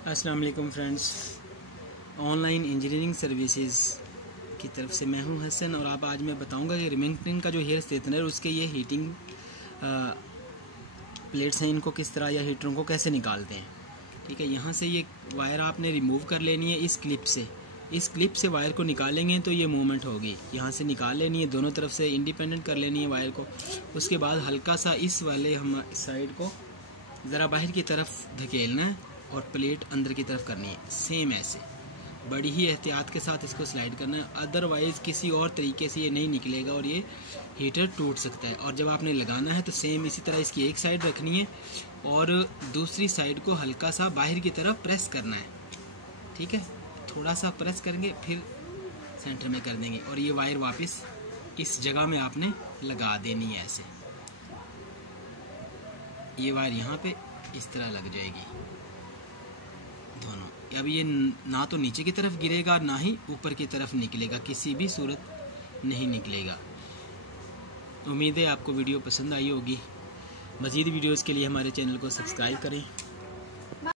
अस्सलाम वालेकुम friends, online engineering services की तरफ से मैं हूं हसन और आज मैं बताऊंगा कि रिमेंटिंग का जो हेयर स्ट्रेटनर उसके ये हीटिंग प्लेट्स हैं, इनको किस तरह या हीटरों को कैसे निकालते हैं। ठीक है, यहाँ से ये वायर आपने रिमूव कर लेनी है इस क्लिप से। इस क्लिप से वायर को निकालेंगे तो ये मूवमेंट होगी, यहाँ से निकाल लेनी है, दोनों तरफ से इंडिपेंडेंट कर लेनी है वायर को। उसके बाद हल्का सा इस वाले हम साइड को ज़रा बाहर की तरफ धकेलना है और प्लेट अंदर की तरफ करनी है। सेम ऐसे बड़ी ही एहतियात के साथ इसको स्लाइड करना है, अदरवाइज़ किसी और तरीके से ये नहीं निकलेगा और ये हीटर टूट सकता है। और जब आपने लगाना है तो सेम इसी तरह इसकी एक साइड रखनी है और दूसरी साइड को हल्का सा बाहर की तरफ प्रेस करना है। ठीक है, थोड़ा सा प्रेस करेंगे फिर सेंटर में कर देंगे और ये वायर वापस इस जगह में आपने लगा देनी है। ऐसे ये वायर यहाँ पे इस तरह लग जाएगी दोनों। अब ये ना तो नीचे की तरफ गिरेगा ना ही ऊपर की तरफ निकलेगा, किसी भी सूरत नहीं निकलेगा। उम्मीद है आपको वीडियो पसंद आई होगी। मज़ीद वीडियोज़ के लिए हमारे चैनल को सब्सक्राइब करें।